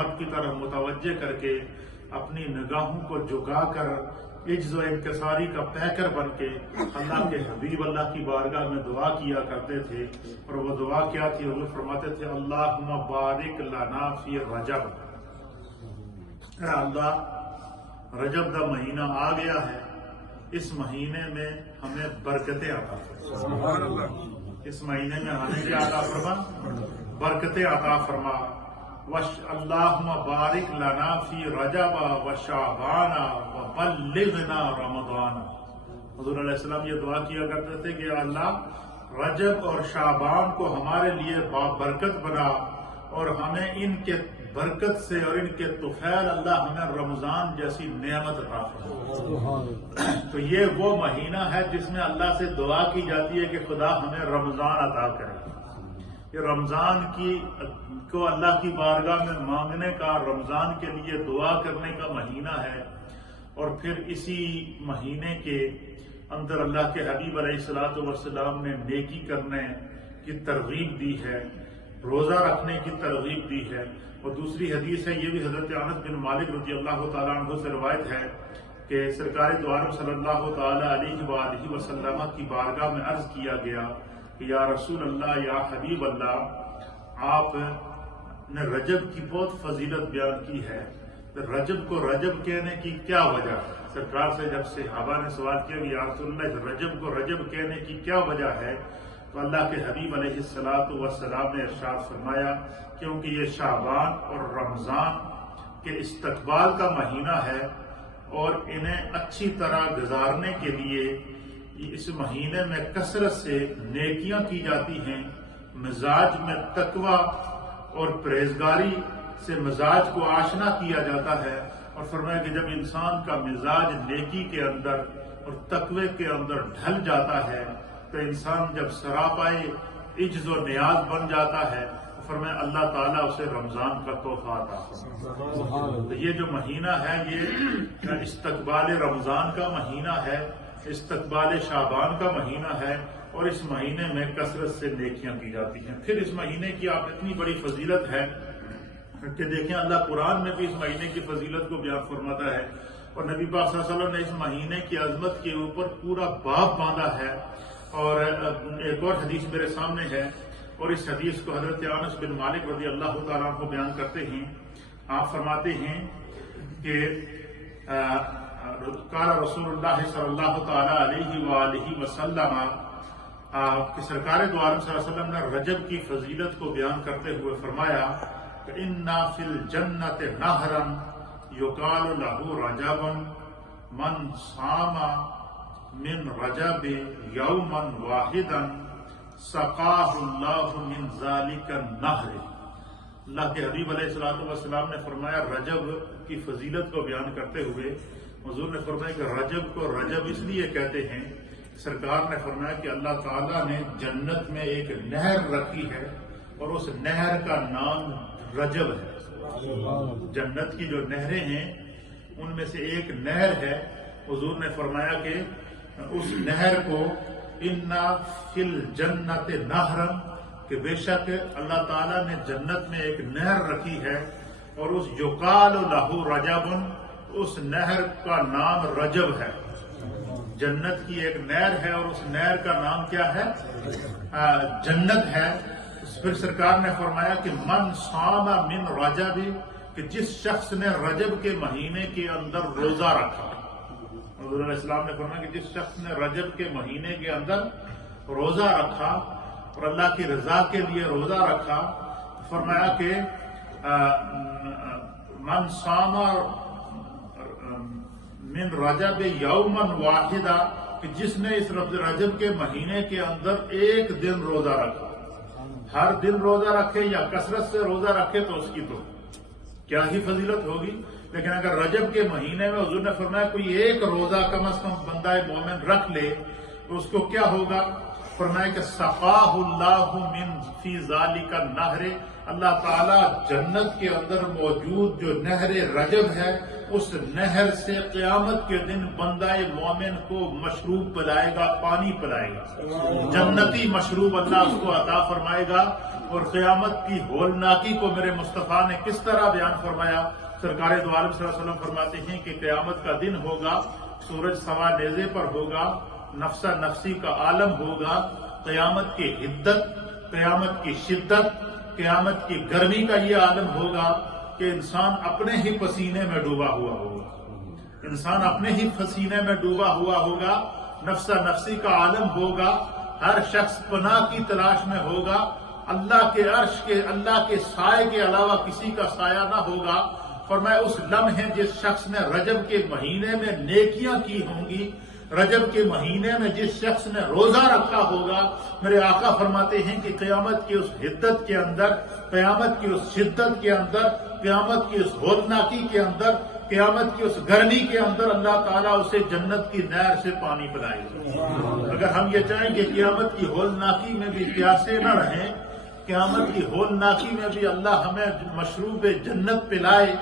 رب کی طرف متوجہ کر کے اپنی نگاہوں کو جھکا کر عجز و انکساری کا پیکر بن کے اللہ کے حبیب اللہ کی بارگاہ میں دعا کیا کرتے تھے. اور وہ دعا کیا تھی؟ حضور فرماتے تھے اللہم بارک لنا فی رجب. اے اللہ رجب کا مہینہ آ گیا ہے، اس مہینے میں ہمیں برکتیں عطا فرما. اس مہینے میں ہمیں کیا عطا فرما؟ برکتیں عطا فرما. اللہم بارک لنا فی رجب و شعبان و بلغنا رمضان. حضور علیہ السلام یہ دعا کیا کرتے تھے کہ اللہ رجب اور شعبان کو ہمارے لیے برکت بنا، اور ہمیں ان کے برکت سے اور ان کے طفیل اللہ ہمیں رمضان جیسی نعمت عطا فرما. تو یہ وہ مہینہ ہے جس میں اللہ سے دعا کی جاتی ہے کہ خدا ہمیں رمضان عطا کرے. یہ رمضان کو اللہ کی بارگاہ میں مانگنے کا، رمضان کے لیے دعا کرنے کا مہینہ ہے. اور پھر اسی مہینے کے اندر اللہ کے حبیب علیہ الصلوۃ والسلام نے نیکی کرنے کی ترغیب دی ہے، روزہ رکھنے کی ترغیب دی ہے. اور دوسری حدیث ہے، یہ بھی حضرت انس بن مالک رضی اللہ تعالیٰ عنہ سے روایت ہے کہ سرکار دو عالم صلی اللہ تعالیٰ علیہ وآلہ وسلم کی بارگاہ میں عرض کیا گیا کہ یا رسول اللہ، یا حبیب اللہ، آپ نے رجب کی بہت فضیلت بیان کی ہے، رجب کو رجب کہنے کی کیا وجہ ہے؟ سرکار سے جب صحابہ نے سوال کیا کہ یا رسول اللہ رجب کو رجب کہنے کی کیا وجہ ہے، تو اللہ کے حبیب علیہ الصلوۃ والسلام نے ارشاد فرمایا کیونکہ یہ شعبان اور رمضان کے استقبال کا مہینہ ہے، اور انہیں اچھی طرح گزارنے کے لیے اس مہینے میں کثرت سے نیکیاں کی جاتی ہیں، مزاج میں تقوی اور پرہیزگاری سے مزاج کو آشنا کیا جاتا ہے. اور فرمایا کہ جب انسان کا مزاج نیکی کے اندر اور تقوی کے اندر ڈھل جاتا ہے تو انسان جب سراپائے عجز و نیاز بن جاتا ہے تو فرمایا اللہ تعالیٰ اسے رمضان کا تحفہ عطا فرماتا. تو یہ جو مہینہ ہے یہ استقبال رمضان کا مہینہ ہے، استقبال شعبان کا مہینہ ہے، اور اس مہینے میں کثرت سے نیکیاں کی جاتی ہیں. پھر اس مہینے کی آپ اتنی بڑی فضیلت ہے کہ دیکھیں اللہ قرآن میں بھی اس مہینے کی فضیلت کو بیان فرماتا ہے، اور نبی پاک صلی اللہ علیہ وسلم نے اس مہینے کی عظمت کے اوپر پورا باب باندھا ہے. اور ایک اور حدیث میرے سامنے ہے، اور اس حدیث کو حضرت انس بن مالک رضی اللہ تعالیٰ عنہ بیان کرتے ہیں. آپ فرماتے ہیں کہ قال رسول اللہ صلی اللہ تعالیٰ علیہ وآلہ وسلم، کہ سرکار دو عالم صلی اللہ علیہ وسلم نے رجب کی فضیلت کو بیان کرتے ہوئے فرمایا کہ اِنَّ فِي الْجَنَّةِ نَهْرًا يُقَالُ لَهُ رَجَبٌ مَنْ صَامَ مِنْ رَجَبِ يَوْمًا وَاحِدًا سَقَاهُ اللَّهُ مِنْ ذَلِكَ النَّهْرِ. اللہ کے حبیب علیہ الصلوۃ والسلام نے فرمایا رجب کی فضیلت کو بیان کرتے ہوئے حضور نے فرمایا کہ رجب کو رجب اس لیے کہتے ہیں، سرکار نے فرمایا کہ اللہ تعالیٰ نے جنت میں ایک نہر رکھی ہے، اور اس نہر کا نام رجب ہے. جنت کی جو نہریں ہیں ان میں سے ایک نہر ہے. حضور نے فرمایا کہ اس نہر کو اِنَّ فِي الْجَنَّةِ نَهْرًا، کہ بے شک اللہ تعالیٰ نے جنت میں ایک نہر رکھی ہے، اور اس يُقَالُ لَهُ رَجَبٌ، اس نہر کا نام رجب ہے. جنت کی ایک نہر ہے اور اس نہر کا نام کیا ہے؟ جنت ہے. پھر سرکار نے فرمایا کہ من صام من رجب، کہ جس شخص نے رجب کے مہینے کے اندر روزہ رکھا. حضور علیہ السلام نے فرمایا کہ جس شخص نے رجب کے مہینے کے اندر روزہ رکھا اور اللہ کی رضا کے لیے روزہ رکھا، فرمایا کہ من صام من رجب یوما واحدا، کہ جس نے اس رجب کے مہینے کے اندر ایک دن روزہ رکھا. ہر دن روزہ رکھے یا کثرت سے روزہ رکھے تو اس کی تو کیا ہی فضیلت ہوگی. لیکن اگر رجب کے مہینے میں حضور نے فرمایا کوئی ایک روزہ کم از کم بندہ مومن رکھ لے تو اس کو کیا ہوگا؟ فرمایا کہ سقاہ اللہ من فی ذالک النہر، اللہ تعالیٰ جنت کے اندر موجود جو نہر رجب ہے اس نہر سے قیامت کے دن بندہ مومن کو مشروب پلائے گا، پانی پلائے گا، جنتی مشروب اللہ اس کو عطا فرمائے گا. اور قیامت کی ہولناکی کو میرے مصطفیٰ نے کس طرح بیان فرمایا؟ سرکار دو عالم صلی اللہ علیہ وسلم فرماتے ہیں کہ قیامت کا دن ہوگا، سورج سوا نیزے پر ہوگا، نفسا نفسی کا عالم ہوگا، قیامت کی حدت، قیامت کی شدت، قیامت کی گرمی کا یہ عالم ہوگا کہ انسان اپنے ہی پسینے میں ڈوبا ہوا ہوگا، انسان اپنے ہی پسینے میں ڈوبا ہوا ہوگا، نفسا نفسی کا عالم ہوگا، ہر شخص پناہ کی تلاش میں ہوگا، اللہ کے عرش کے، اللہ کے سائے کے علاوہ کسی کا سایہ نہ ہوگا۔ فرمایا اس لمحے جس شخص نے رجب کے مہینے میں نیکیاں کی ہوں گی، رجب کے مہینے میں جس شخص نے روزہ رکھا ہوگا، میرے آقا فرماتے ہیں کہ قیامت کی اس حدت کے اندر، قیامت کی اس شدت کے اندر، قیامت کی اس ہولناکی کے اندر، قیامت کی اس گرمی کے اندر اللہ تعالیٰ اسے جنت کی نہر سے پانی پلائے گا۔ اگر ہم یہ چاہیں کہ قیامت کی ہولناکی میں بھی پیاسے نہ رہیں، قیامت کی ہولناکی میں بھی اللہ ہمیں مشروب جنت پلائے،